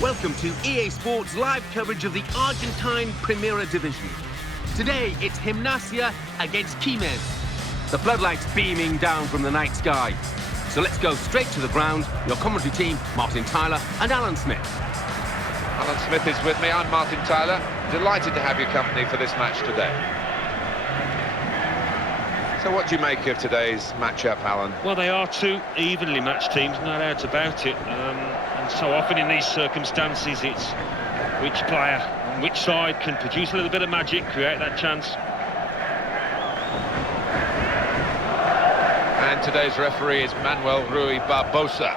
Welcome to EA Sports live coverage of the Argentine Primera Division. Today, it's Gimnasia against Quilmes. The floodlights beaming down from the night sky. So let's go straight to the ground. Your commentary team, Martin Tyler and Alan Smith. Alan Smith is with me. I'm Martin Tyler. Delighted to have your company for this match today. So what do you make of today's match-up, Alan? Well, they are two evenly matched teams, no doubt about it. And so often in these circumstances, it's which player on which side can produce a little bit of magic, create that chance. And today's referee is Manuel Rui Barbosa.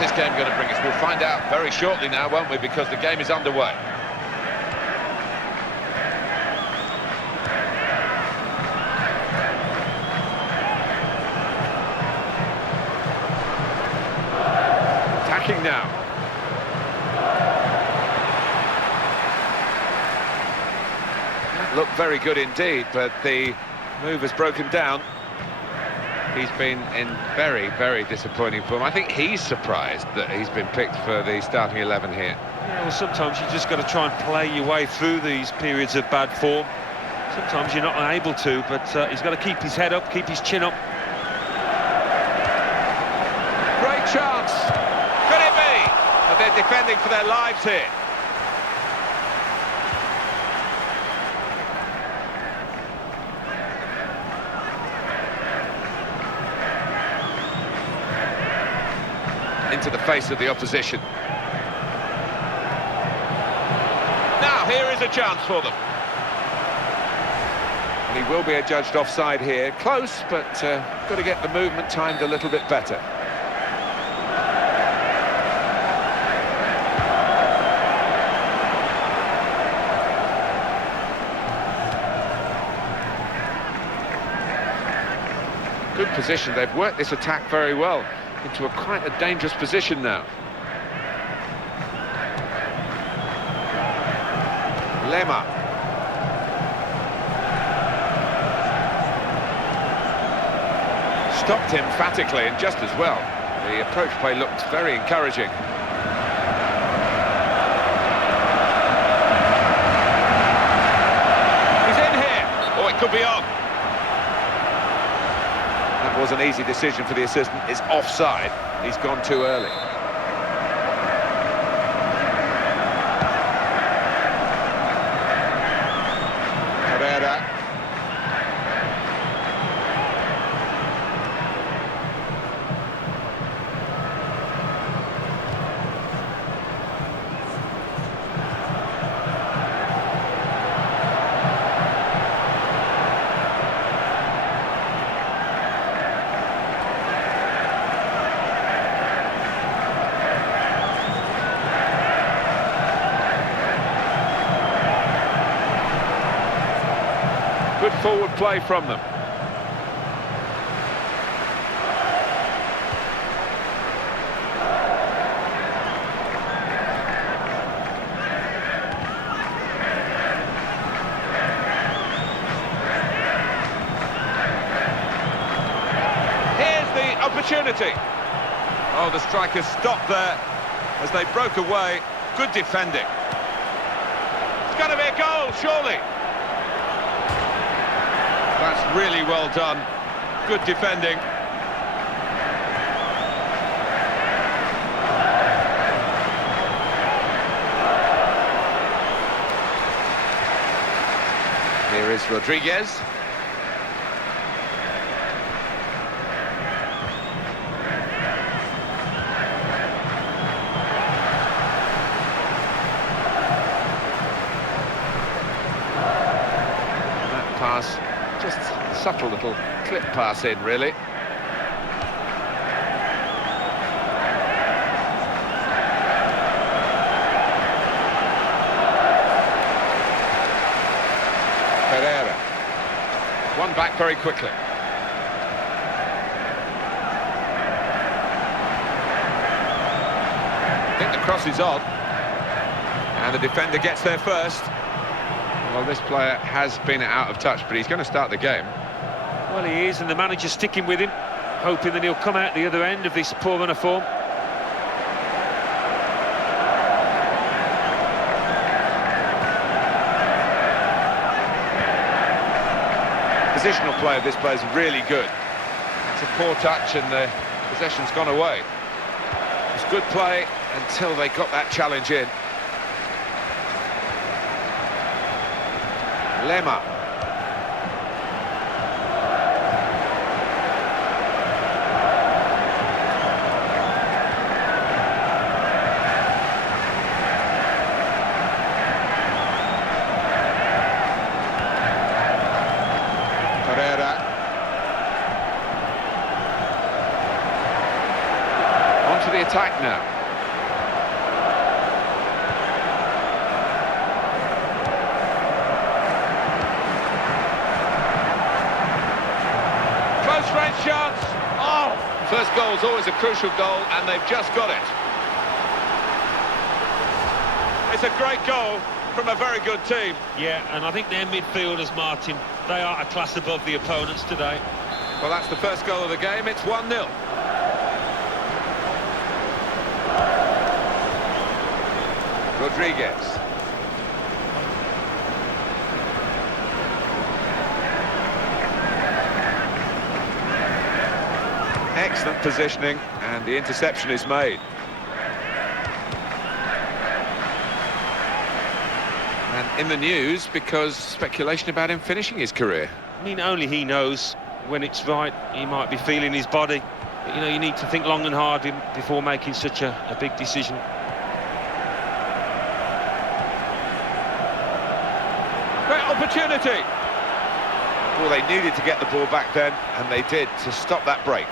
This game going to bring us? We'll find out very shortly now, won't we? Because the game is underway. Attacking now. Looked very good indeed, but the move has broken down. He's been in very, very disappointing form. I think he's surprised that he's been picked for the starting 11 here. Yeah, well, sometimes you just got to try and play your way through these periods of bad form. Sometimes you're not able to, but he's got to keep his head up, keep his chin up. Great chance! Could it be? But they're defending for their lives here. Into the face of the opposition. Now here is a chance for them. And he will be adjudged offside here. Close, but got to get the movement timed a little bit better. Good position. They've worked this attack very well into quite a dangerous position now. Lema. Stopped him emphatically and just as well. The approach play looked very encouraging. He's in here. Oh, it could be on. That was an easy decision for the assistant. It's offside. He's gone too early. Herrera. Good forward play from them. Here's the opportunity. Oh, the strikers stopped there as they broke away. Good defending. It's going to be a goal, surely. That's really well done. Good defending. Here is Rodriguez. subtle little clip pass in, really. Pereira. One back very quickly. I think the cross is on. And the defender gets there first. Well, this player has been out of touch, but he's going to start the game. Well, he is, and the manager's sticking with him, hoping that he'll come out the other end of this poor run of form. Positional play of this player is really good. It's a poor touch and the possession's gone away. It's good play until they got that challenge in. Lema. Pereira. On to the attack now. Range chance. Oh! First goal is always a crucial goal, and they've just got it. It's a great goal from a very good team. Yeah, and I think their midfielders, Martin, they are a class above the opponents today. Well, that's the first goal of the game. It's 1-0. Rodriguez. Excellent positioning, and the interception is made. And in the news, because speculation about him finishing his career. I mean, only he knows when it's right. He might be feeling his body. But, you know, you need to think long and hard before making such a big decision. Great opportunity! Well, they needed to get the ball back then, and they did, to stop that break.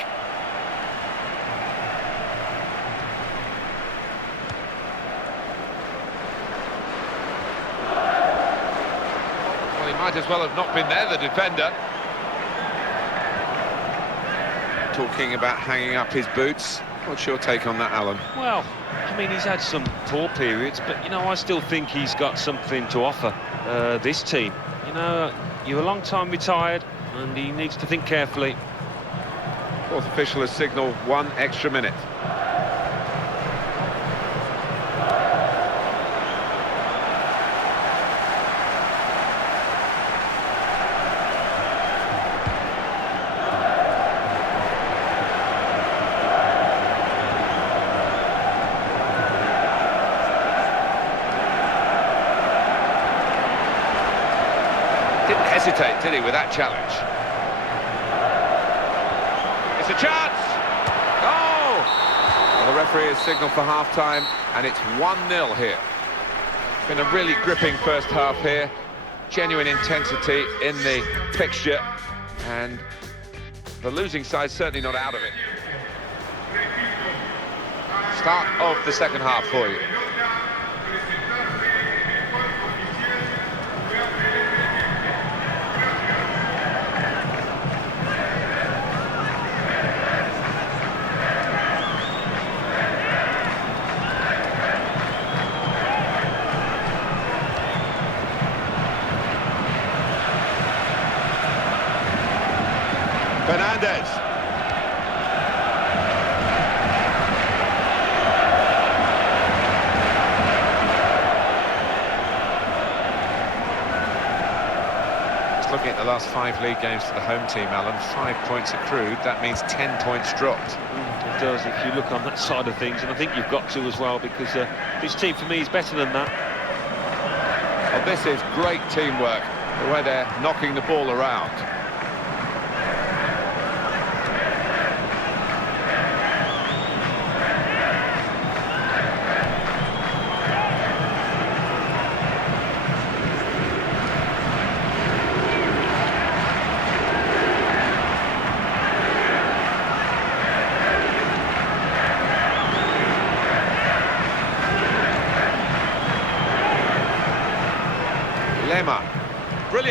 Might as well have not been there, the defender. Talking about hanging up his boots. What's your take on that, Alan? Well, I mean, he's had some poor periods, but, you know, I still think he's got something to offer this team. You know, you're a long time retired, and he needs to think carefully. Fourth official has signalled 1 extra minute. Didn't hesitate, did he, with that challenge? It's a chance! Oh! Well, the referee has signalled for half-time, and it's 1-0 here. It's been a really gripping first half here. Genuine intensity in the fixture, and the losing side's certainly not out of it. Start of the second half for you. Fernandez. Just looking at the last 5 league games for the home team, Alan, 5 points accrued. That means 10 points dropped. It does, if you look on that side of things, and I think you've got to as well, because this team, for me, is better than that. Well, this is great teamwork, the way they're knocking the ball around.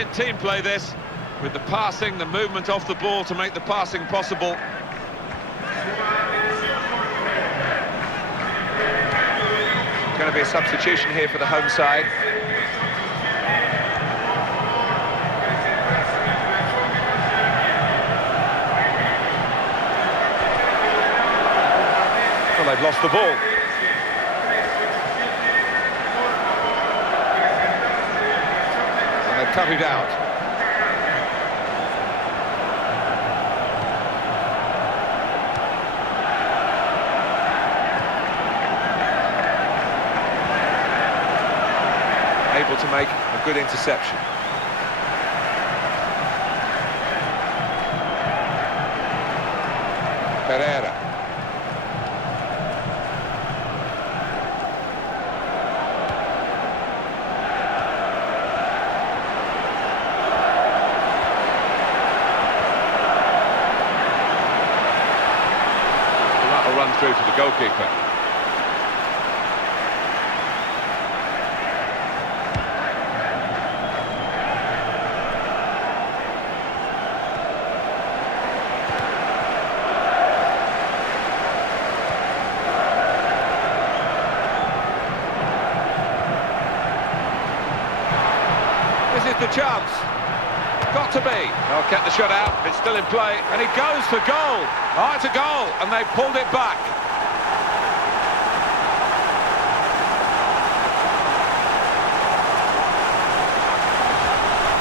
Brilliant team play this, with the passing, the movement off the ball to make the passing possible. Going to be a substitution here for the home side. Well, they've lost the ball. And they've cut it out. Able to make a good interception. Pereira. That'll run through to the goalkeeper. This is the chance. Got to be. They'll get the shot out. It's still in play. And it goes for goal. Oh, it's a goal. And they've pulled it back.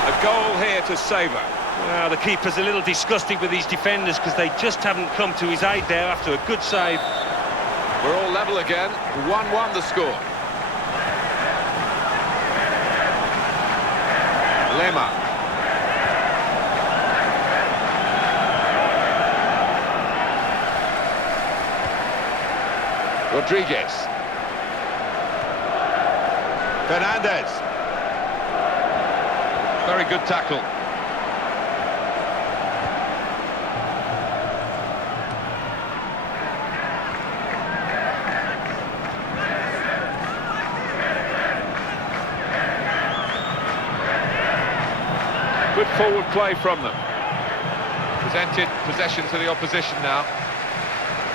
A goal here to savour. Well, the keeper's a little disgusted with his defenders because they just haven't come to his aid there after a good save. We're all level again. 1-1 the score. Lema. Rodriguez. Fernandez. Very good tackle. Good forward play from them. Presented possession to the opposition now.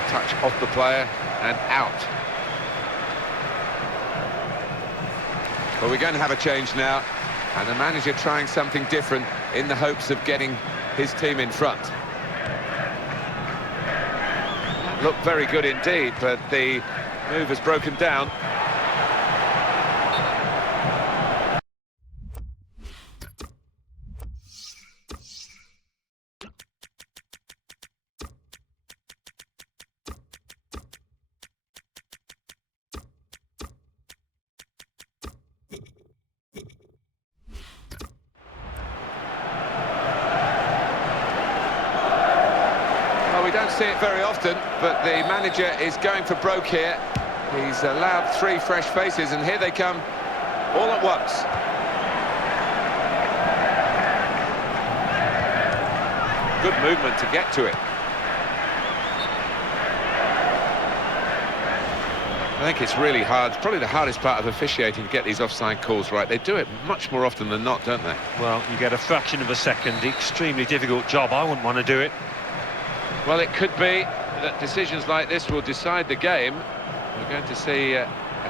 Touch off the player and out. Well, we're going to have a change now, and the manager trying something different in the hopes of getting his team in front. Looked very good indeed, but the move has broken down. We don't see it very often, but the manager is going for broke here. He's allowed 3 fresh faces, and here they come all at once. Good movement to get to it. I think it's really hard. It's probably the hardest part of officiating to get these offside calls right. They do it much more often than not, don't they? Well, you get a fraction of a second. Extremely difficult job. I wouldn't want to do it. Well, it could be that decisions like this will decide the game. We're going to see a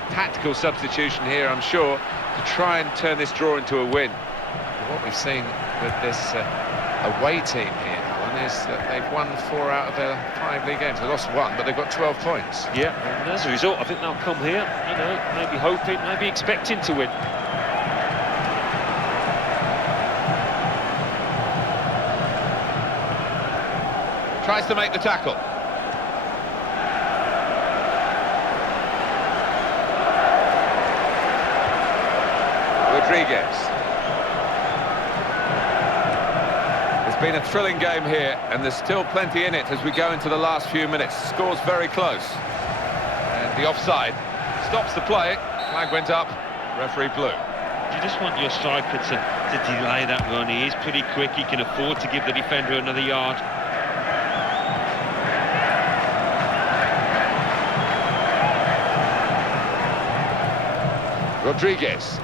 tactical substitution here, I'm sure, to try and turn this draw into a win. But what we've seen with this away team here, Alan, is that they've won 4 out of their 5 league games. They lost 1, but they've got 12 points. Yeah, and as a result, I think they'll come here, you know, maybe hoping, maybe expecting to win. Tries to make the tackle. Rodriguez. It's been a thrilling game here, and there's still plenty in it as we go into the last few minutes. The score's very close. And the offside stops the play. Flag went up, referee blew. You just want your striker to delay that run. He is pretty quick. He can afford to give the defender another yard. Rodriguez.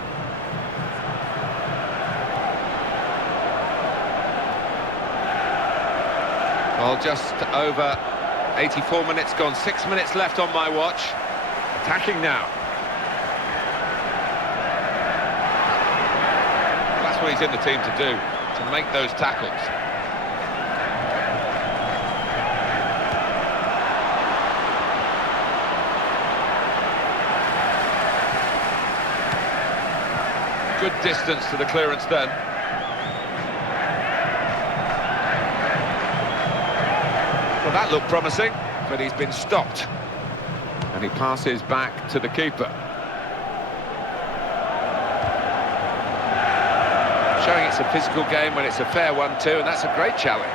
Well, just over 84 minutes gone, 6 minutes left on my watch. Attacking now. That's what he's in the team to do, to make those tackles. Good distance to the clearance then. Well, that looked promising, but he's been stopped. And he passes back to the keeper. Showing it's a physical game when it's a fair one too, and that's a great challenge.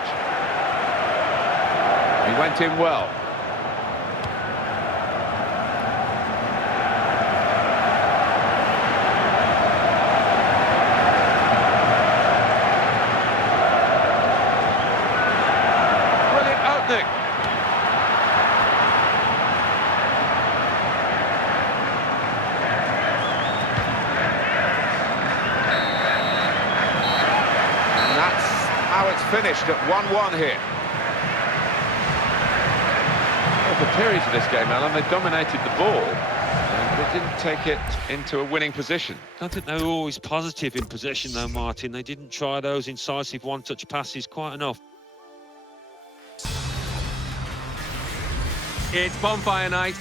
He went in well. Finished at 1-1 here. Well, for periods of this game, Alan, they dominated the ball, but they didn't take it into a winning position. I don't think they were always positive in possession, though, Martin. They didn't try those incisive one-touch passes quite enough. It's bonfire night.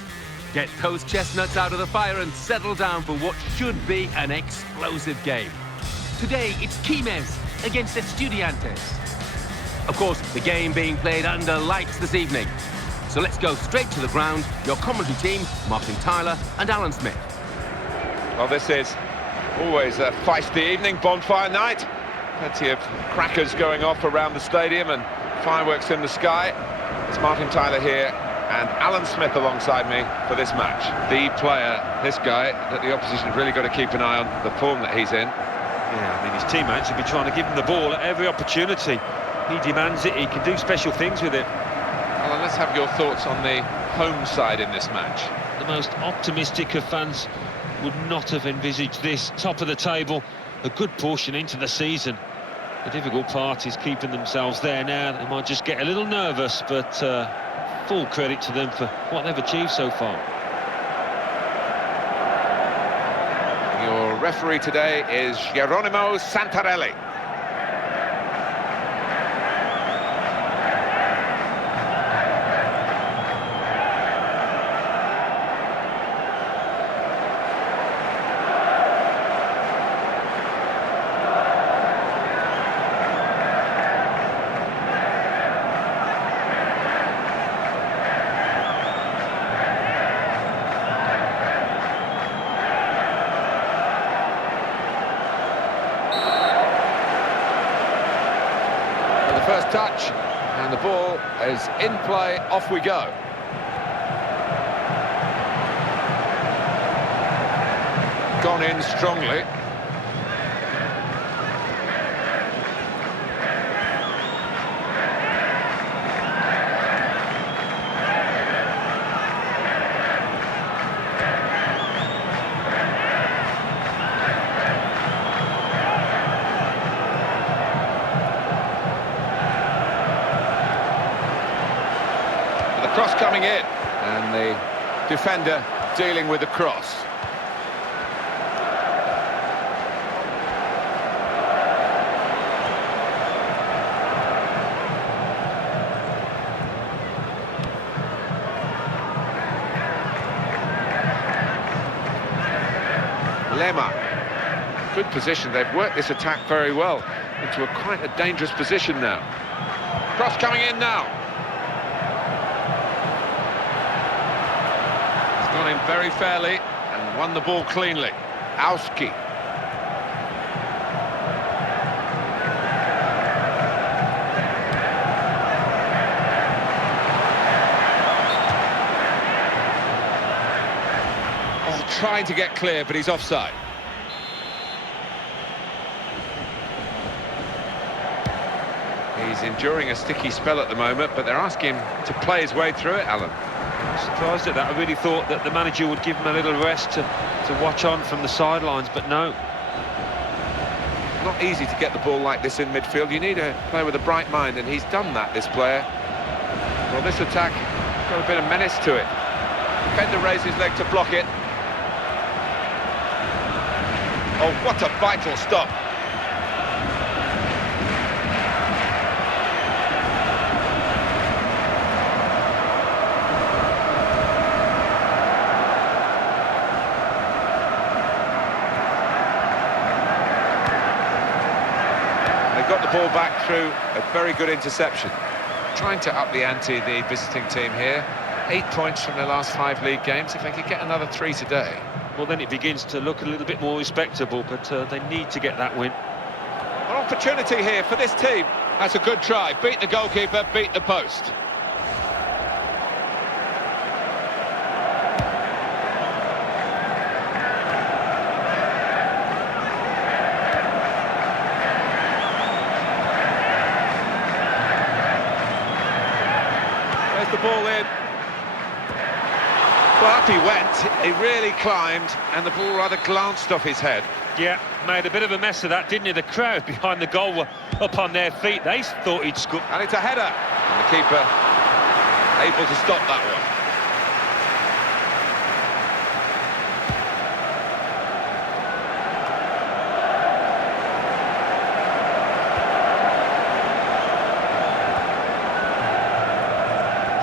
Get those chestnuts out of the fire and settle down for what should be an explosive game. Today, it's Quilmes against Estudiantes. Of course, the game being played under lights this evening. So let's go straight to the ground. Your commentary team, Martin Tyler and Alan Smith. Well, this is always a feisty evening, bonfire night. Plenty of crackers going off around the stadium and fireworks in the sky. It's Martin Tyler here and Alan Smith alongside me for this match. The player, this guy, that the opposition's really got to keep an eye on the form that he's in. Yeah, I mean, his teammates will be trying to give him the ball at every opportunity. He demands it, he can do special things with it. Well, let's have your thoughts on the home side in this match. The most optimistic of fans would not have envisaged this. Top of the table, a good portion into the season. The difficult part is keeping themselves there now. They might just get a little nervous, but full credit to them for what they've achieved so far. Your referee today is Geronimo Santarelli. First touch, and the ball is in play, off we go. Gone in strongly. Cross coming in, and the defender dealing with the cross. Lema, good position. They've worked this attack very well into a quite a dangerous position now. Cross coming in now. Gone in very fairly and won the ball cleanly. Auski. Oh, trying to get clear, but he's offside. He's enduring a sticky spell at the moment, but they're asking him to play his way through it, Alan. I'm surprised at that. I really thought that the manager would give him a little rest to watch on from the sidelines, but no. Not easy to get the ball like this in midfield. You need a player with a bright mind, and he's done that, this player. Well, this attack got a bit of menace to it. Defender raised his leg to block it. Oh, what a vital stop. They got the ball back through a very good interception. Trying to up the ante, the visiting team here. 8 points from their last 5 league games. If they could get another 3 today, Well, then it begins to look a little bit more respectable, but they need to get that win. an opportunity here for this team. That's a good try. Beat the goalkeeper, beat the post. There's the ball in. Well, up he went, he really climbed, and the ball rather glanced off his head. Yeah, made a bit of a mess of that, didn't he? The crowd behind the goal were up on their feet. They thought he'd score. And it's a header. And the keeper able to stop that one.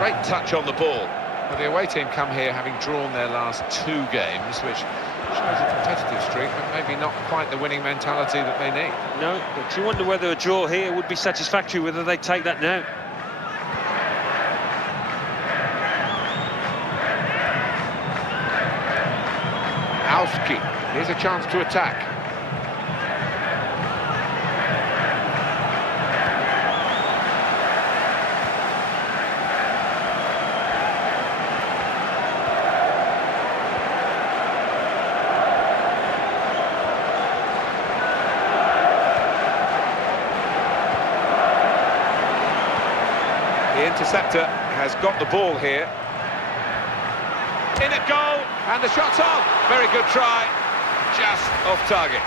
Great touch on the ball. But the away team come here having drawn their last 2 games, which shows a competitive streak, but maybe not quite the winning mentality that they need. No, but you wonder whether a draw here would be satisfactory, whether they take that now. Auski, here's a chance to attack. The interceptor has got the ball here. In at goal, and the shot's on. Very good try, just off target.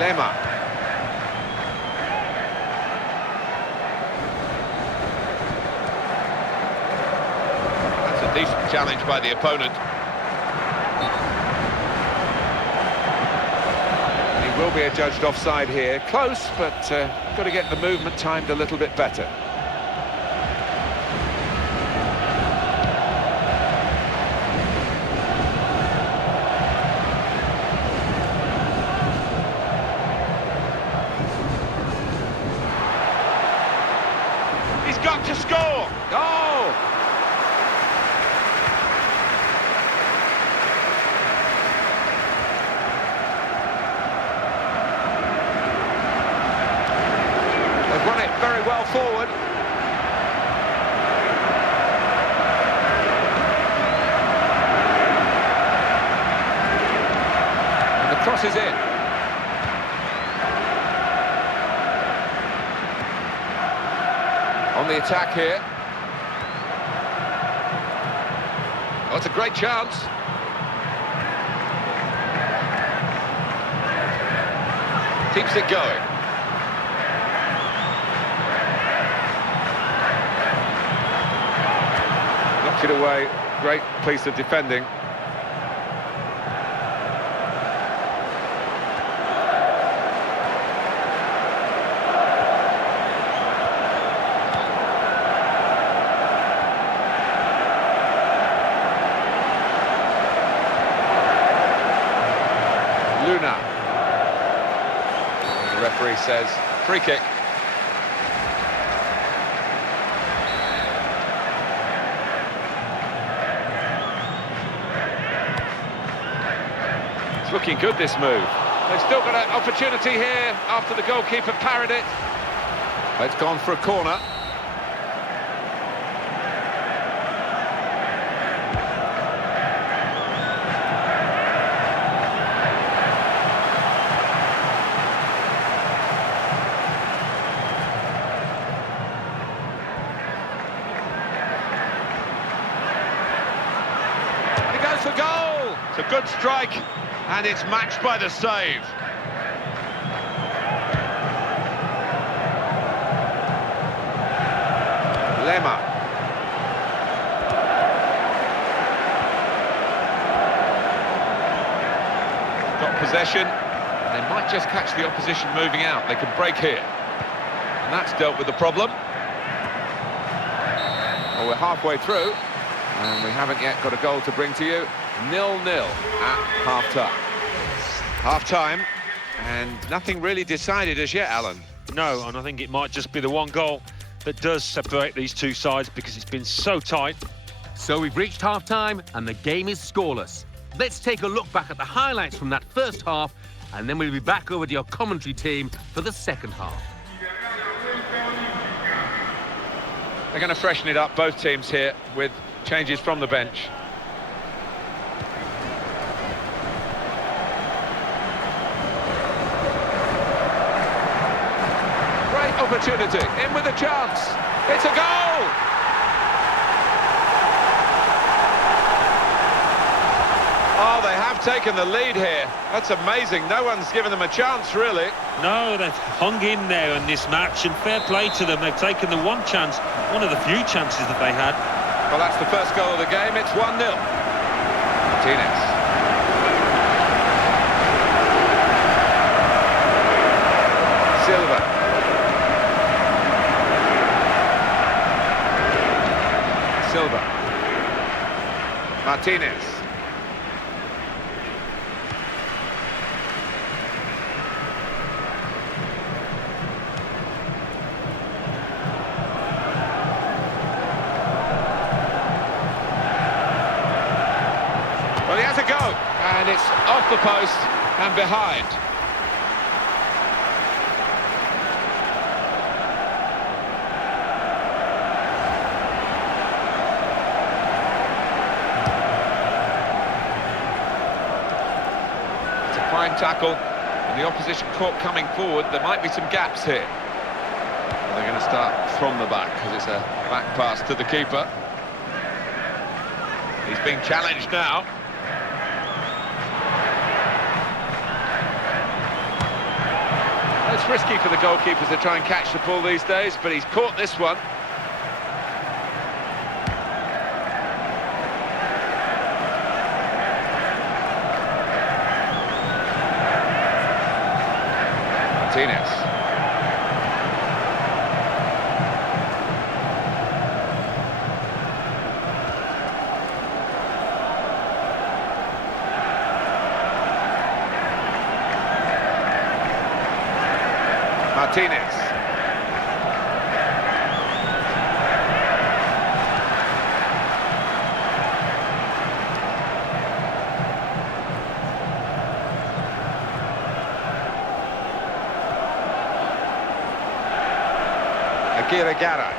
Lema. Decent challenge by the opponent. He will be adjudged offside here. Close, but got to get the movement timed a little bit better. He's got to score! Oh! Run it very well forward. And the cross is in. On the attack here. Oh, it's a great chance. Keeps it going. It away, great piece of defending. Luna. The referee says free kick. It's looking good, this move. They've still got an opportunity here after the goalkeeper parried it. It's gone for a corner. It's a good strike, and it's matched by the save. Lema. Got possession. They might just catch the opposition moving out. They can break here. And that's dealt with the problem. Well, we're halfway through, and we haven't yet got a goal to bring to you. 0-0 at half-time. Half-time, and nothing really decided as yet, Alan. No, and I think it might just be the one goal that does separate these two sides, because it's been so tight. So we've reached half-time, and the game is scoreless. Let's take a look back at the highlights from that first half, and then we'll be back over to your commentary team for the second half. They're going to freshen it up, both teams here, with changes from the bench. Great opportunity, in with a chance. It's a goal! Oh, they have taken the lead here. That's amazing. No one's given them a chance, really. No, they've hung in there in this match, and fair play to them. They've taken the one chance, one of the few chances that they had. Well, that's the first goal of the game. It's 1-0. Martinez. Silva. Silva. Martinez. Well, he has a go, and it's off the post and behind. It's a fine tackle, and the opposition caught coming forward. There might be some gaps here. They're going to start from the back, because it's a back pass to the keeper. He's being challenged now. It's risky for the goalkeepers to try and catch the ball these days, but he's caught this one. Martinez. Martinez. Aguirre.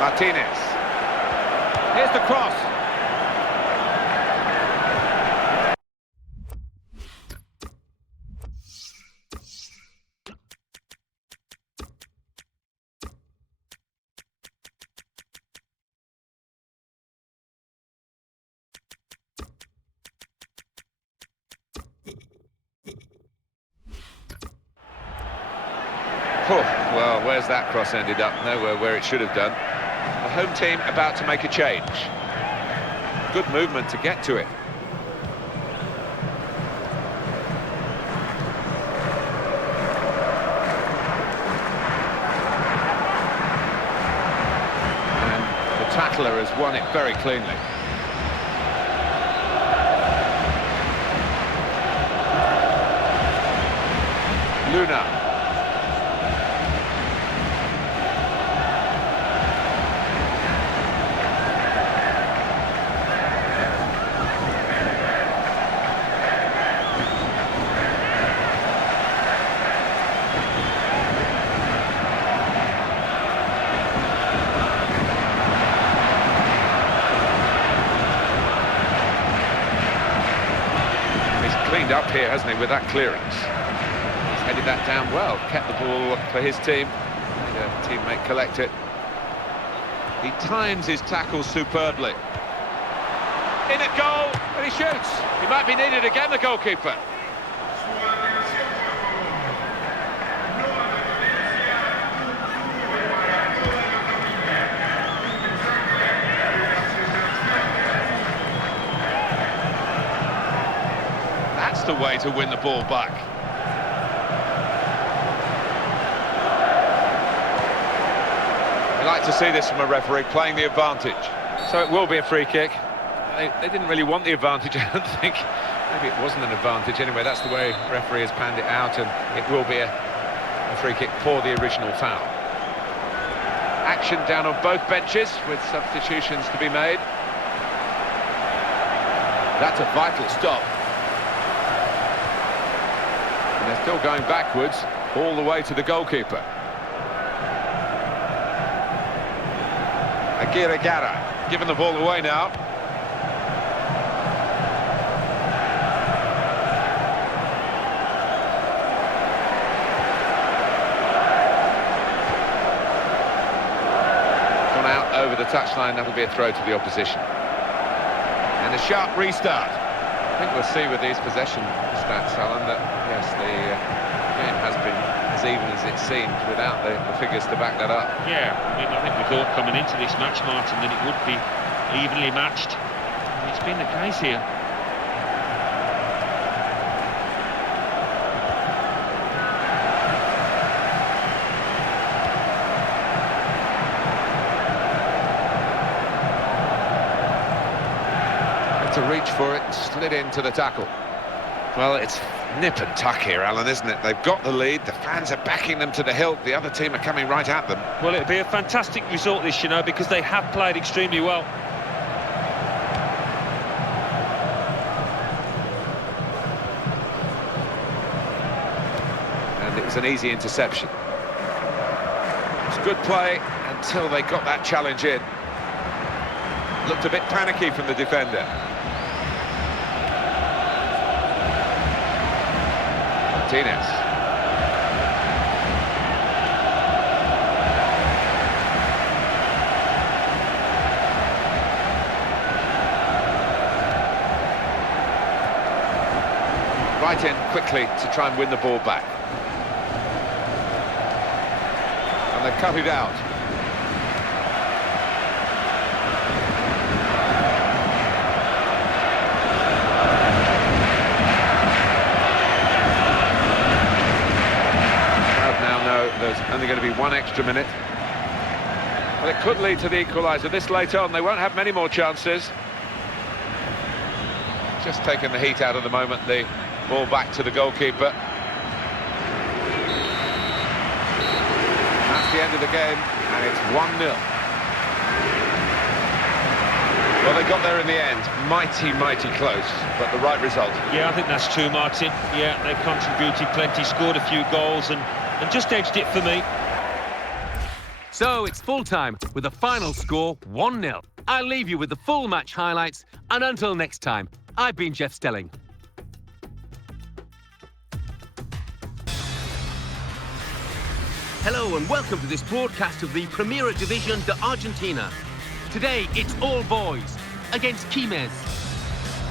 Martinez. Here's the cross. Well, where's that cross ended up? Nowhere where it should have done. The home team about to make a change. Good movement to get to it. And the tackler has won it very cleanly. Luna. Cleaned up here, hasn't he, with that clearance. He's headed that down well, kept the ball for his team. Made a teammate collect it. He times his tackles superbly. in at goal, and he shoots. He might be needed again, the goalkeeper. That's the way to win the ball back. We like to see this from a referee, playing the advantage. So it will be a free kick. They didn't really want the advantage, I don't think. Maybe it wasn't an advantage. Anyway, that's the way the referee has panned it out, and it will be a free kick for the original foul. Action down on both benches with substitutions to be made. That's a vital stop. And they're still going backwards all the way to the goalkeeper. Aguirre giving the ball away now. Gone out over the touchline, that'll be a throw to the opposition. And a sharp restart. I think we'll see with these possession stats, Alan, that yes, the game has been as even as it seemed without the figures to back that up. Yeah, I think we thought coming into this match, Martin, that it would be evenly matched. And it's been the case here. To reach for it, slid into the tackle. Well, it's nip and tuck here, Alan, isn't it? They've got the lead, the fans are backing them to the hilt, the other team are coming right at them. Well, it'll be a fantastic result this, because they have played extremely well. And it was an easy interception. It's good play until they got that challenge in. Looked a bit panicky from the defender. Martinez. Right in quickly to try and win the ball back. And they've cut it out. There's only going to be one extra minute. Well, it could lead to the equaliser this late on. They won't have many more chances. Just taking the heat out of the moment. The ball back to the goalkeeper. That's the end of the game, and it's 1-0. Well, they got there in the end. Mighty, mighty close, but the right result. Yeah, I think that's true, Martin. Yeah, they contributed plenty, scored a few goals, and just edged it for me. So it's full time with the final score 1-0. I'll leave you with the full match highlights, and until next time, I've been Jeff Stelling. Hello and welcome to this broadcast of the Primera División de Argentina. Today it's all boys against Quilmes.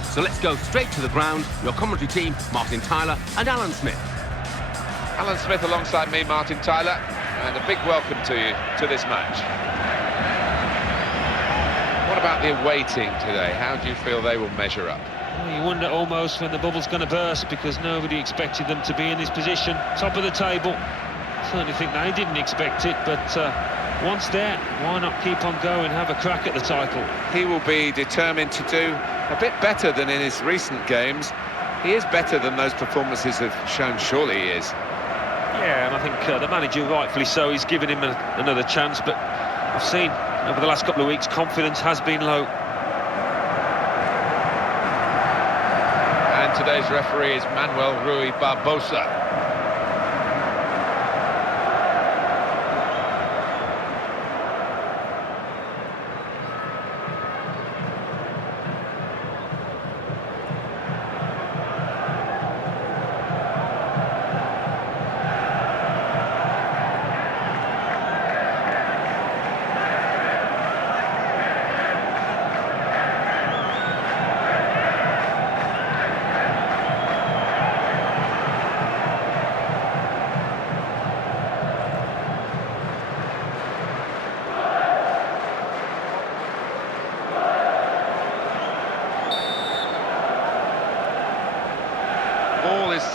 So let's go straight to the ground. Your commentary team, Martin Tyler and Alan Smith. Alan Smith alongside me, Martin Tyler, and a big welcome to you to this match. What about the away team today? How do you feel they will measure up? Well, you wonder almost when the bubble's going to burst, because nobody expected them to be in this position. Top of the table. Certainly think they didn't expect it, but once there, why not keep on going, have a crack at the title? He will be determined to do a bit better than in his recent games. He is better than those performances have shown, surely he is. Yeah, and I think the manager, rightfully so, he's given him another chance, but I've seen over the last couple of weeks confidence has been low. And today's referee is Manuel Rui Barbosa.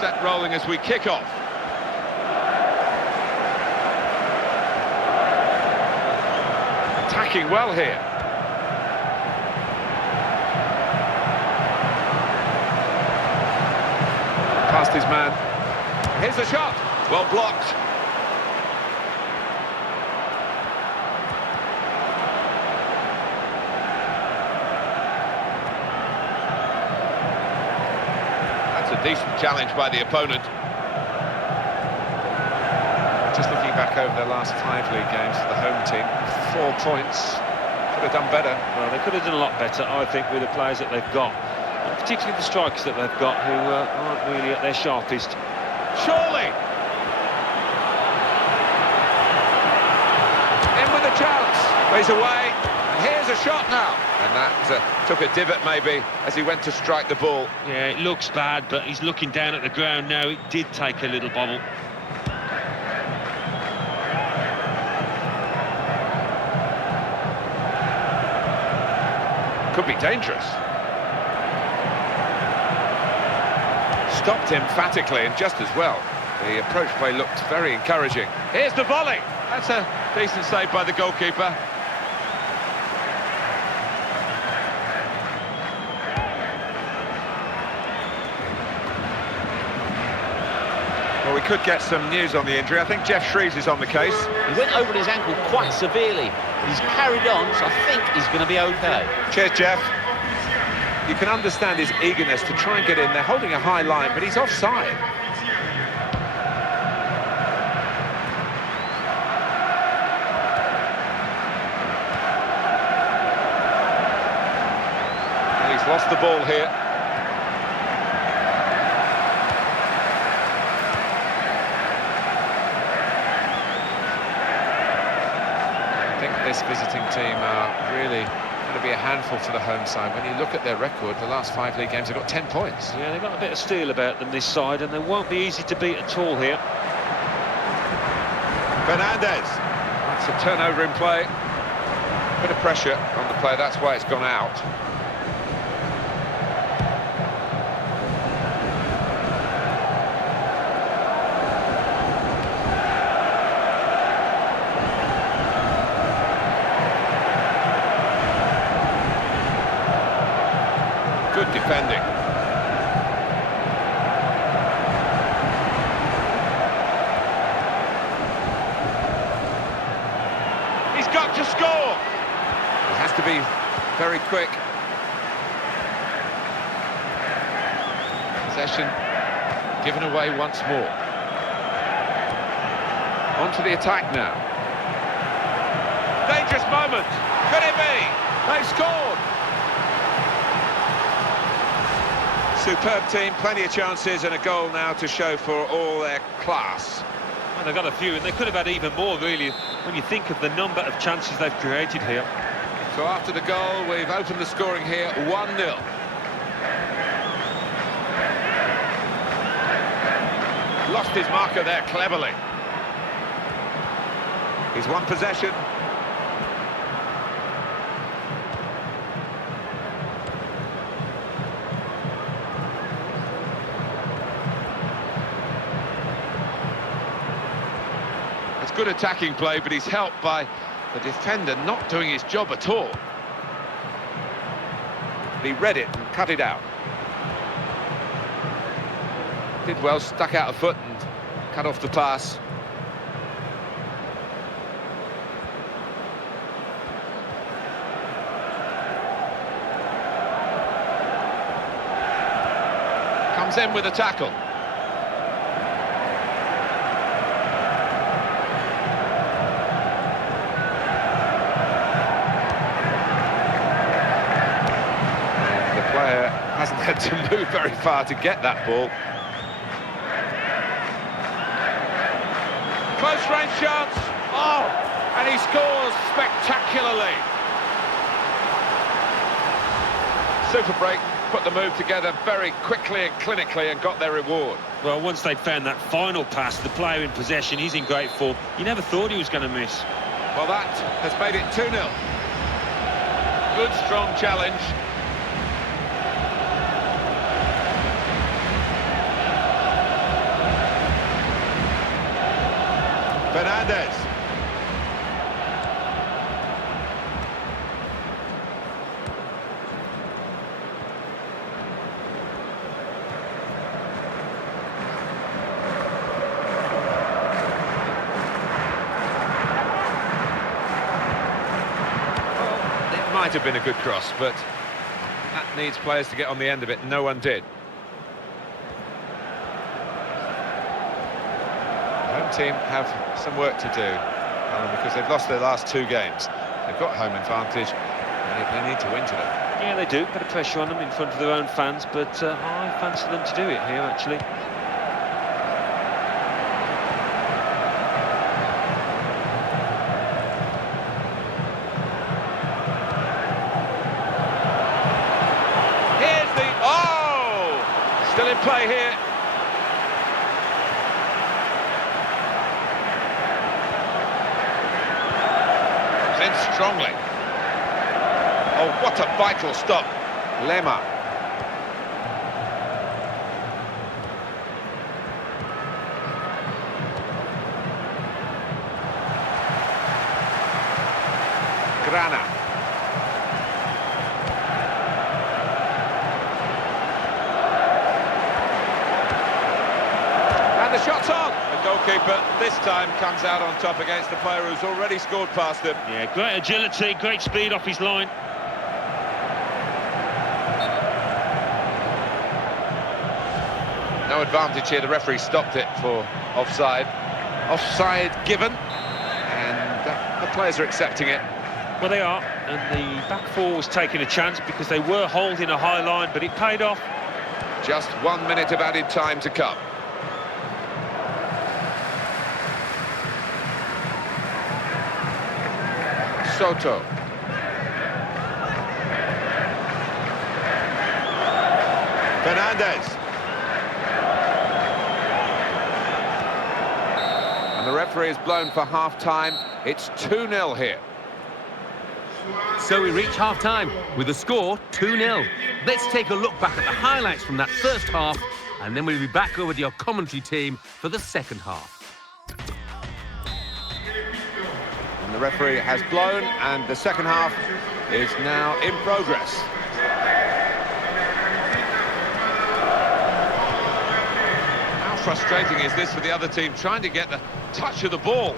set rolling as we kick off. Attacking well here. Past his man. Here's the shot. Well blocked. That's a decent challenge by the opponent. Just looking back over their last 5 league games for the home team, 4 points. Could have done better. Well, they could have done a lot better, I think, with the players that they've got. And particularly the strikers that they've got, who aren't really at their sharpest. Surely! In with a chance. He's away. And here's a shot now. And that took a divot, maybe, as he went to strike the ball. Yeah, it looks bad, but he's looking down at the ground now. It did take a little bobble. Could be dangerous. Stopped emphatically and just as well. The approach play looked very encouraging. Here's the volley. That's a decent save by the goalkeeper. Well, we could get some news on the injury. I think Jeff Shreves is on the case. He went over his ankle quite severely. He's carried on, so I think he's going to be okay. Cheers, Jeff. You can understand his eagerness to try and get in. They're holding a high line, but he's offside. And he's lost the ball here. I think this visiting team are really going to be a handful for the home side. When you look at their record, the last 5 league games, they've got 10 points. Yeah, they've got a bit of steel about them this side, and they won't be easy to beat at all here. Fernandez. That's a turnover in play. Bit of pressure on the play, that's why it's gone out. Good defending. He's got to score. He has to be very quick. Possession given away once more. On to the attack now. Dangerous moment. Could it be? They've scored. Superb team, plenty of chances and a goal now to show for all their class. Well, they've got a few, and they could have had even more, really, when you think of the number of chances they've created here. So after the goal, we've opened the scoring here, 1-0. Lost his marker there cleverly. He's won possession. It's good attacking play, but he's helped by the defender not doing his job at all. He read it and cut it out. Did well, stuck out a foot and cut off the pass. Comes in with a tackle. Hasn't had to move very far to get that ball. Close range chance. Oh, and he scores spectacularly. Super break, put the move together very quickly and clinically and got their reward. Well, once they found that final pass, the player in possession, he's in great form. You never thought he was going to miss. Well, that has made it 2-0. Good, strong challenge. Fernandez. Might have been a good cross, but that needs players to get on the end of it. No one did. The home team have some work to do, because they've lost their last 2 games. They've got home advantage, and they need to win today. Yeah, they do. Bit of pressure on them in front of their own fans, but I fancy them to do it here, actually. Still in play here. In strongly. Oh, what a vital stop. Lema. Grana. The shot's on. The goalkeeper this time comes out on top against the player who's already scored past him. Yeah, great agility, great speed off his line. No advantage here. The referee stopped it for offside. Offside given, and the players are accepting it. Well, they are, and the back four was taking a chance because they were holding a high line, but it paid off. Just 1 minute of added time to come. Soto. Fernandez. And the referee is blown for half-time. It's 2-0 here. So we reach half-time with the score 2-0. Let's take a look back at the highlights from that first half, and then we'll be back over to your commentary team for the second half. The referee has blown, and the second half is now in progress. How frustrating is this for the other team, trying to get the touch of the ball?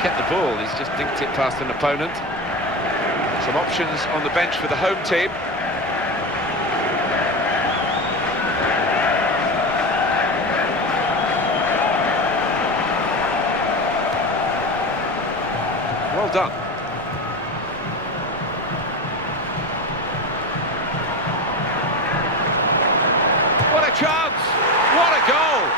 Kept the ball, he's just dinked it past an opponent. Some options on the bench for the home team. Well done. What a chance! What a goal!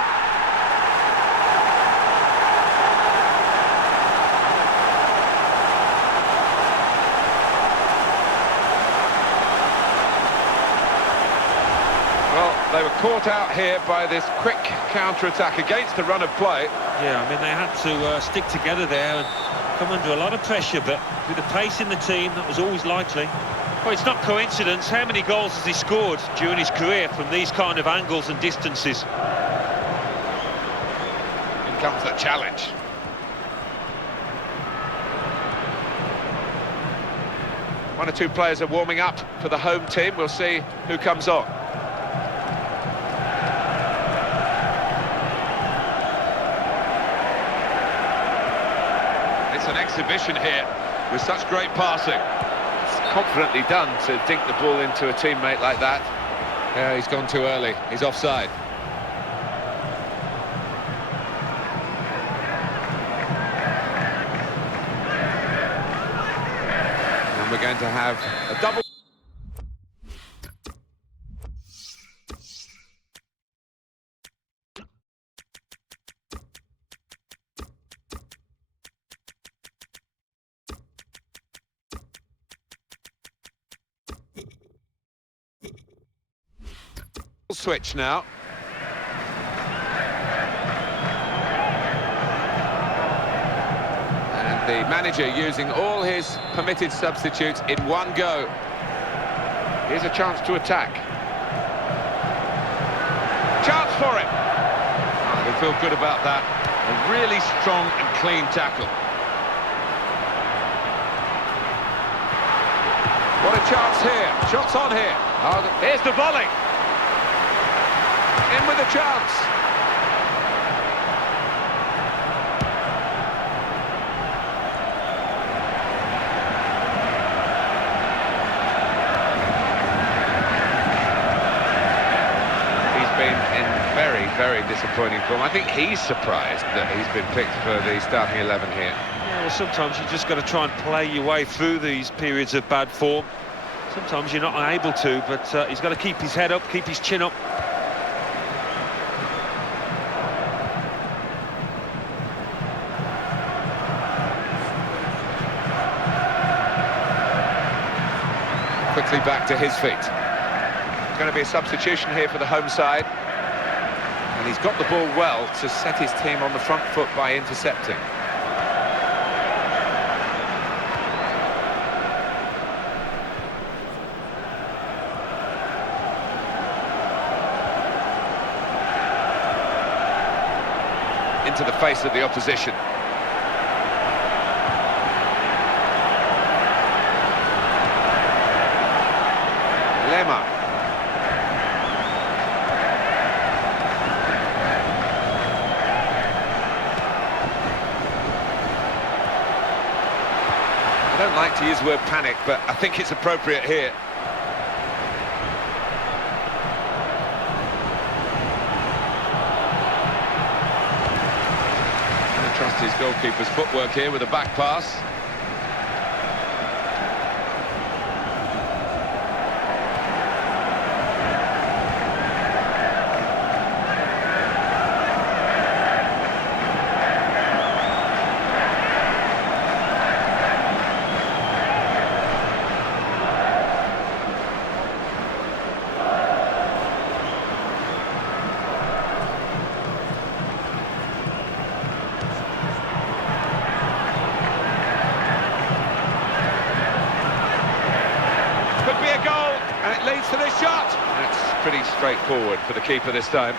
They were caught out here by this quick counter-attack against the run of play. Yeah, I mean, they had to stick together there and come under a lot of pressure, but with the pace in the team, that was always likely. Well, it's not coincidence. How many goals has he scored during his career from these kind of angles and distances? In comes the challenge. One or two players are warming up for the home team. We'll see who comes on. It's an exhibition here with such great passing. It's confidently done to dink the ball into a teammate like that. Yeah, he's gone too early. He's offside. And we're going to have a double switch now. And the manager using all his permitted substitutes in one go. Here's a chance to attack. Chance for it. Oh, they feel good about that. A really strong and clean tackle. What a chance here. Shots on here. Oh, here's the volley. In with a chance. He's been in very, very disappointing form. I think he's surprised that he's been picked for the starting 11 here. Yeah, well, sometimes you just got to try and play your way through these periods of bad form. Sometimes you're not able to, but he's got to keep his head up, keep his chin up. Quickly back to his feet. Going to be a substitution here for the home side. And he's got the ball well to set his team on the front foot by intercepting. Into the face of the opposition. Lema. I don't like to use the word panic, but I think it's appropriate here. And trust his goalkeeper's footwork here with a back pass. And it leads to this shot. That's pretty straightforward for the keeper this time.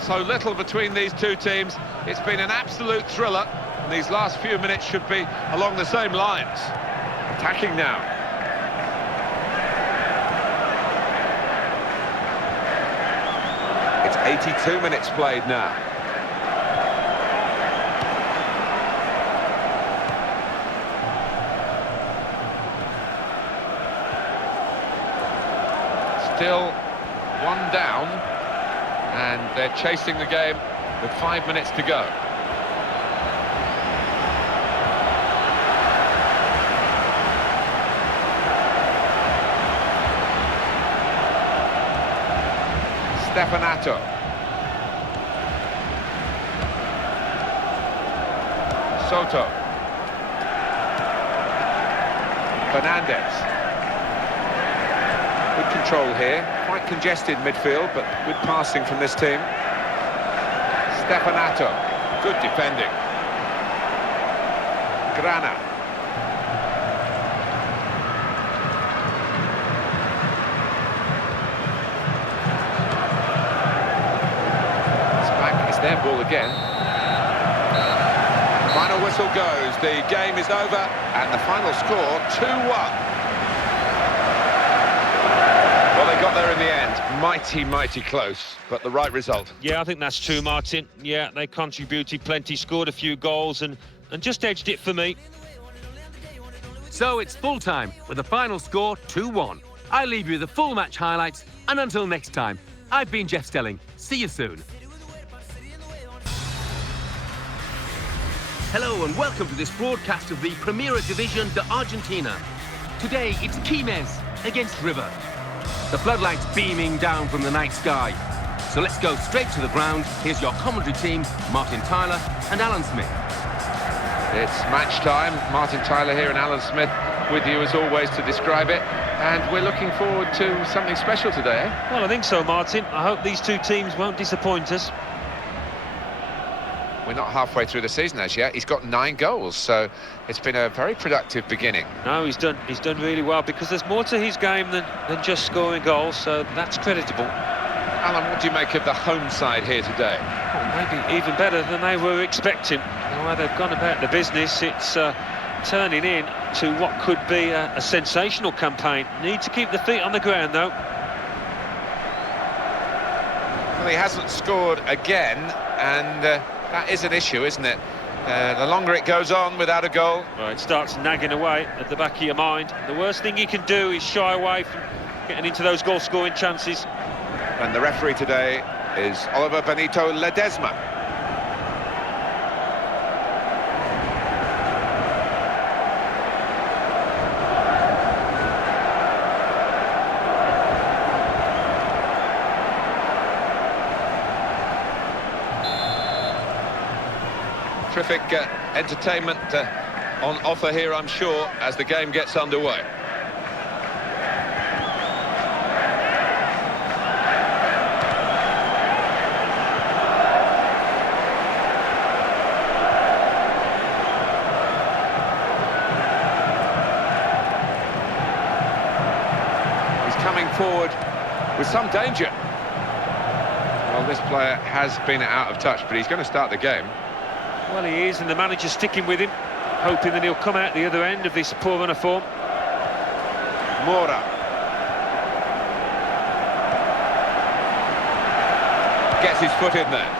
So little between these two teams. It's been an absolute thriller. And these last few minutes should be along the same lines. Attacking now. It's 82 minutes played now. Still one down, and they're chasing the game with 5 minutes to go. Stefanato. Soto. Fernandez. Good control here, quite congested midfield, but good passing from this team. Stefanato, good defending. Grana. It's back, it's their ball again. Final whistle goes, the game is over, and the final score 2-1. Well, they got there in the end. Mighty, mighty close, but the right result. Yeah, I think that's true, Martin. Yeah, they contributed plenty, scored a few goals and just edged it for me. So So it's full time with the final score 2-1. I leave you the full match highlights, and until next time, I've been Jeff Stelling. See you soon. Hello and welcome to this broadcast of the Primera División de Argentina. Today it's Quilmes against River. The floodlights beaming down from the night sky. So let's go straight to the ground. Here's your commentary team, Martin Tyler and Alan Smith. It's match time. Martin Tyler here and Alan Smith with you as always to describe it. And we're looking forward to something special today, eh? Well, I think so, Martin. I hope these two teams won't disappoint us. We're not halfway through the season as yet. He's got 9 goals, so it's been a very productive beginning. No, he's done really well, because there's more to his game than just scoring goals, so that's creditable. Alan, what do you make of the home side here today? Well, maybe even better than they were expecting. The way they've gone about the business, it's turning in to what could be a sensational campaign. Need to keep the feet on the ground, though. Well, he hasn't scored again, and that is an issue, isn't it? The longer it goes on without a goal... Well, it starts nagging away at the back of your mind. The worst thing you can do is shy away from getting into those goal-scoring chances. And the referee today is Oliver Benito Ledesma. Terrific entertainment on offer here, I'm sure, as the game gets underway. He's coming forward with some danger. Well, this player has been out of touch, but he's going to start the game. Well, he is, and the manager's sticking with him, hoping that he'll come out the other end of this poor run of form. Mora. Gets his foot in there.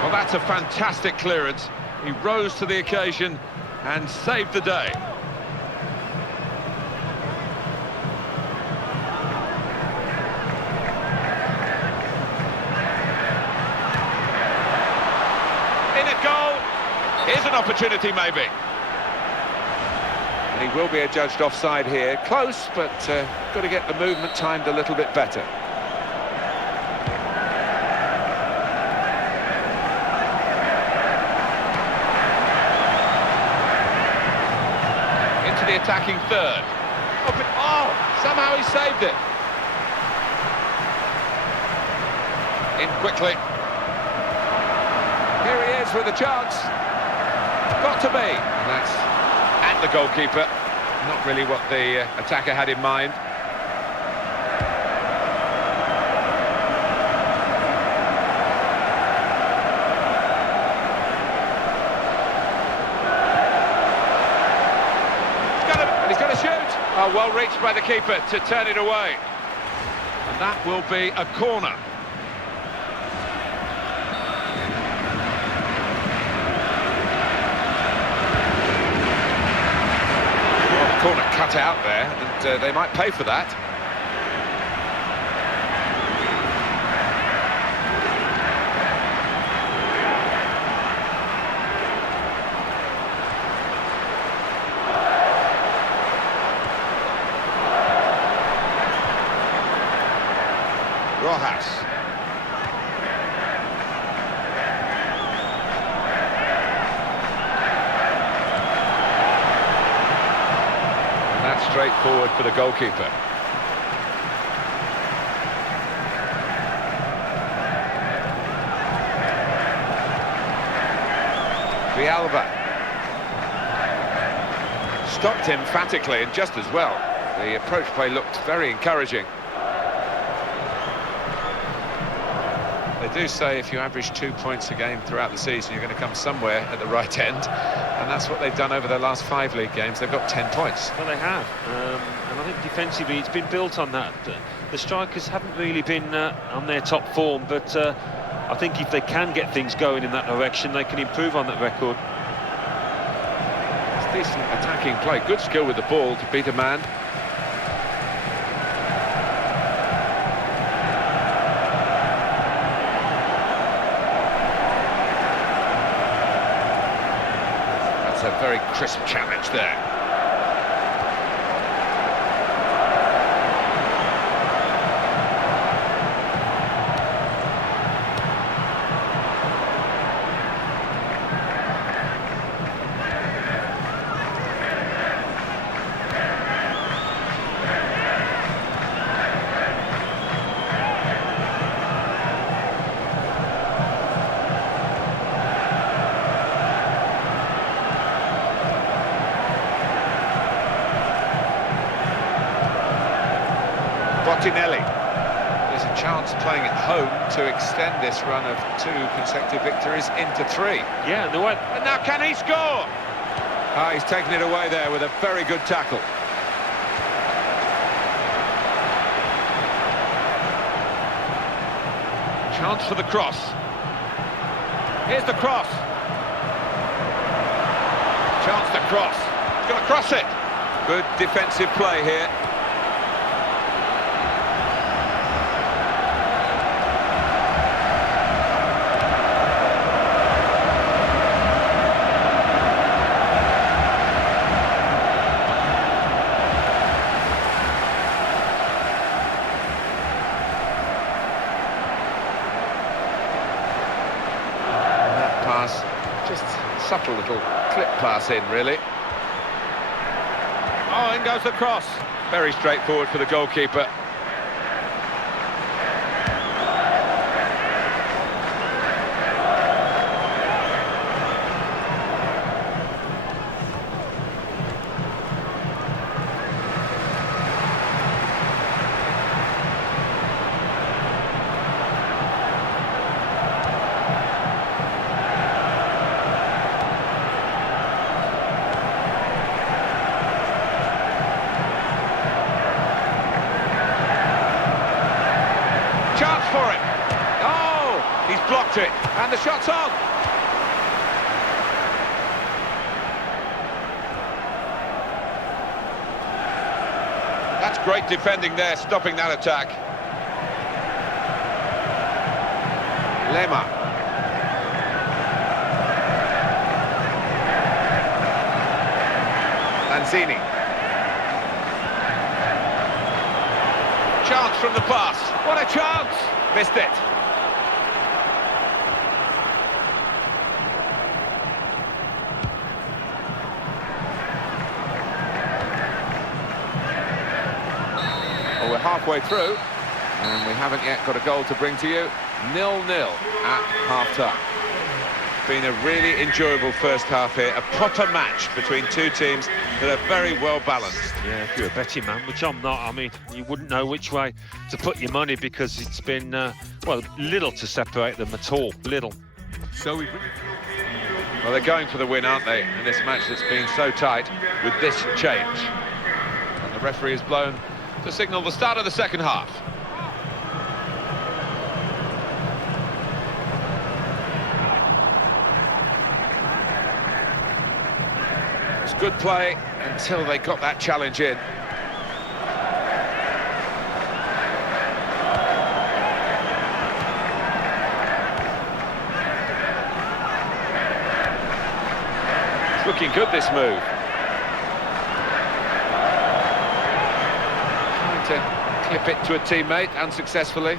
Well, that's a fantastic clearance. He rose to the occasion and saved the day. In a goal. Here's an opportunity, maybe. And he will be adjudged offside here. Close, but got to get the movement timed a little bit better. The attacking third. Oh, somehow he saved it. In quickly. Here he is with a chance. Got to be. And that's at the goalkeeper. Not really what the attacker had in mind. Oh, well reached by the keeper to turn it away. And that will be a corner. Well, the corner cut out there, and they might pay for that. Rojas. And that's straightforward for the goalkeeper. Villalba. Stopped emphatically and just as well. The approach play looked very encouraging. They do say if you average 2 points a game throughout the season, you're going to come somewhere at the right end, and that's what they've done over their last 5 league games. They've got 10 points. Well, they have, and I think defensively it's been built on that. The strikers haven't really been on their top form, but I think if they can get things going in that direction, they can improve on that record. It's decent attacking play, good skill with the ball to beat a man. That's a very crisp challenge there. Bottinelli. There's a chance playing at home to extend this run of 2 consecutive victories into 3. Yeah, and the way... And now can he score? Ah, he's taken it away there with a very good tackle. Chance for the cross. Here's the cross. Chance to cross. He's going to cross it. Good defensive play here. Just subtle little clip pass in, really. Oh, in goes the cross. Very straightforward for the goalkeeper. Chance for it. Oh, he's blocked it. And the shot's on. That's great defending there, stopping that attack. Lema. Lanzini. Chance from the pass. What a chance! Missed it. Well, we're halfway through, and we haven't yet got a goal to bring to you. 0-0 at half-time. Been a really enjoyable first half here, a proper match between 2 teams that are very well balanced. Yeah, if you're a betting man, which I'm not, I mean, you wouldn't know which way to put your money because it's been, well, little to separate them at all, little. Well, they're going for the win, aren't they, in this match that's been so tight with this change. And the referee has blown to signal the start of the second half. It's good play until they got that challenge in. It's looking good, this move. Trying to clip it to a teammate unsuccessfully.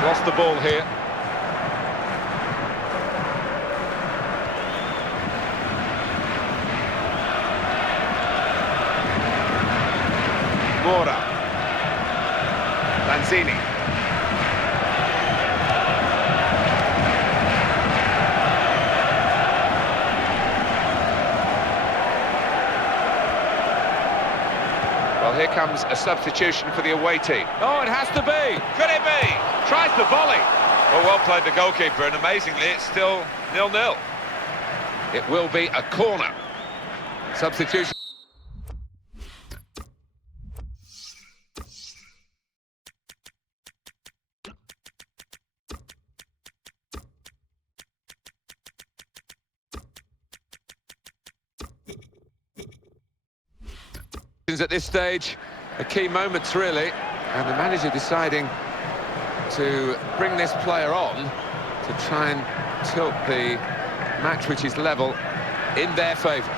He's lost the ball here. Mora. Lanzini. Well, here comes a substitution for the away team. Oh, it has to be. Could it be? Tries the volley. Well played the goalkeeper, and amazingly, it's still 0-0. It will be a corner. Substitution. At this stage, a key moments really, and the manager deciding to bring this player on to try and tilt the match, which is level, in their favour.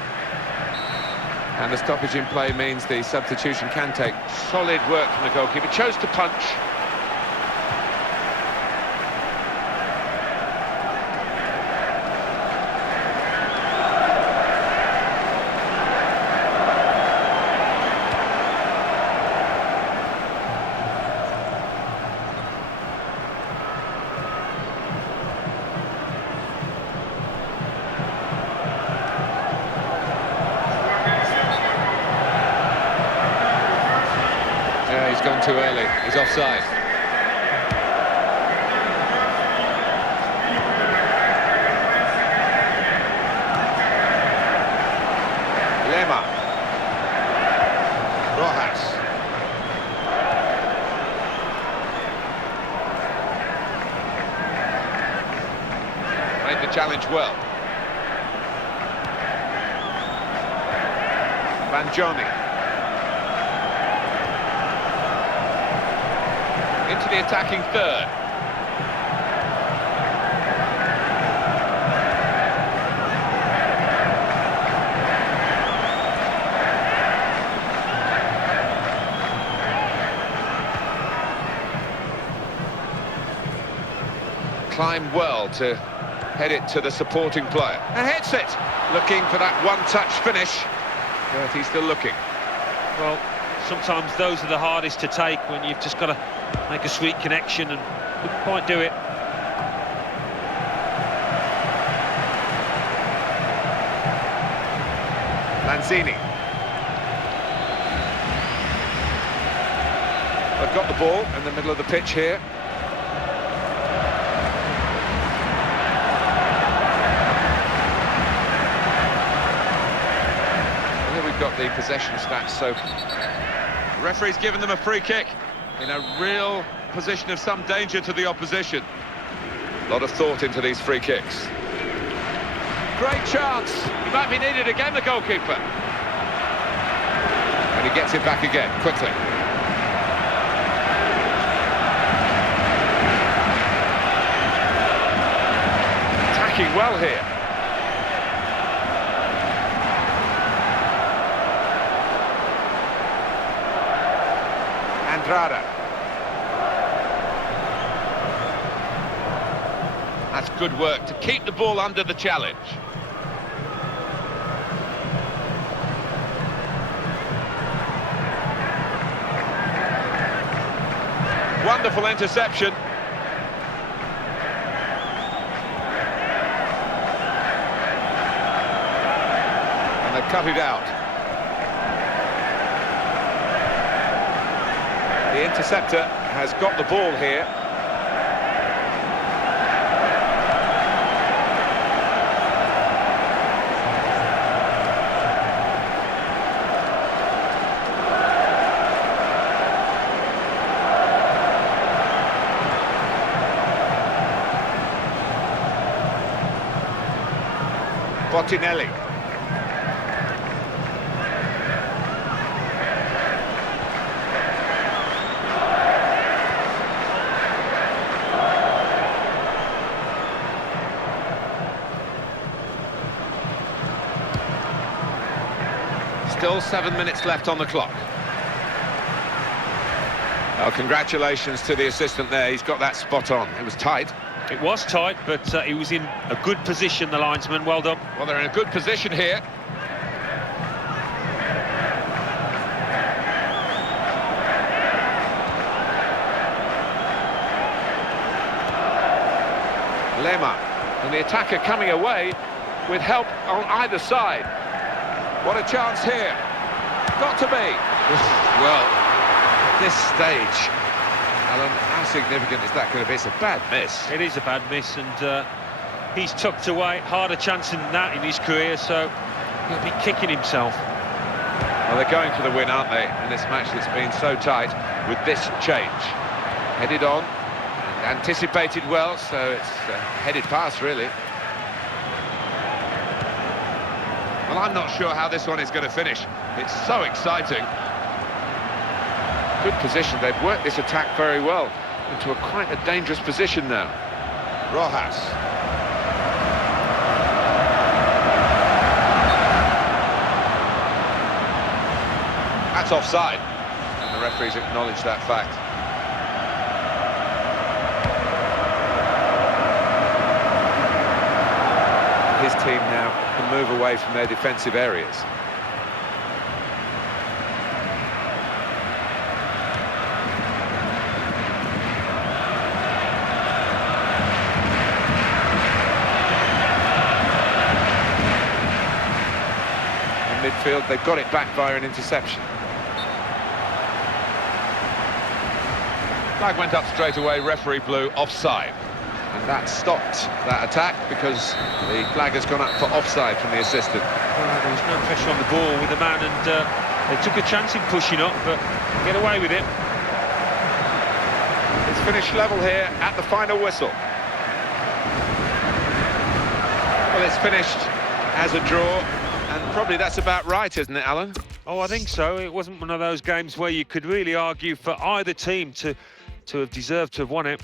And the stoppage in play means the substitution can take. Solid work from the goalkeeper, chose to punch. He's gone too early. He's offside. Lema. Rojas. Made the challenge well. Banjoni. Into the attacking third. Climbed well to head it to the supporting player. And hits it! Looking for that one-touch finish, but he's still looking. Well, sometimes those are the hardest to take, when you've just got to make a sweet connection and couldn't quite do it. Lanzini. They've got the ball in the middle of the pitch here. And here we've got the possession stats, so the referee's given them a free kick in a real position of some danger to the opposition. A lot of thought into these free kicks. Great chance. He might be needed again, the goalkeeper. And he gets it back again, quickly. Attacking well here. Andrada. That's good work to keep the ball under the challenge. Wonderful interception. And they've cut it out. The interceptor has got the ball here. Bottinelli. Still 7 minutes left on the clock. Oh, congratulations to the assistant there. He's got that spot on. It was tight. It was tight, but he was in a good position, the linesman. Well done. Well, they're in a good position here. Lema, and the attacker coming away with help on either side. What a chance here. Got to be. Well, at this stage, Alan, how significant is that going to be? It's a bad miss. It is a bad miss, and he's tucked away. Harder chance than that in his career, so he'll be kicking himself. Well, they're going for the win, aren't they, in this match that's been so tight with this change. Headed on, and anticipated well, so it's headed past, really. Well, I'm not sure how this one is going to finish. It's so exciting. Good position. They've worked this attack very well into quite a dangerous position now. Rojas. That's offside. And the referees acknowledge that fact. His team now can move away from their defensive areas. In midfield, they've got it back via an interception. Flag went up straight away, referee blew offside. And that stopped that attack because the flag has gone up for offside from the assistant. There was no pressure on the ball with the man, and they took a chance in pushing up, but get away with it. It's finished level here at the final whistle. Well, it's finished as a draw, and probably that's about right, isn't it, Alan? Oh, I think so. It wasn't one of those games where you could really argue for either team to have deserved to have won it.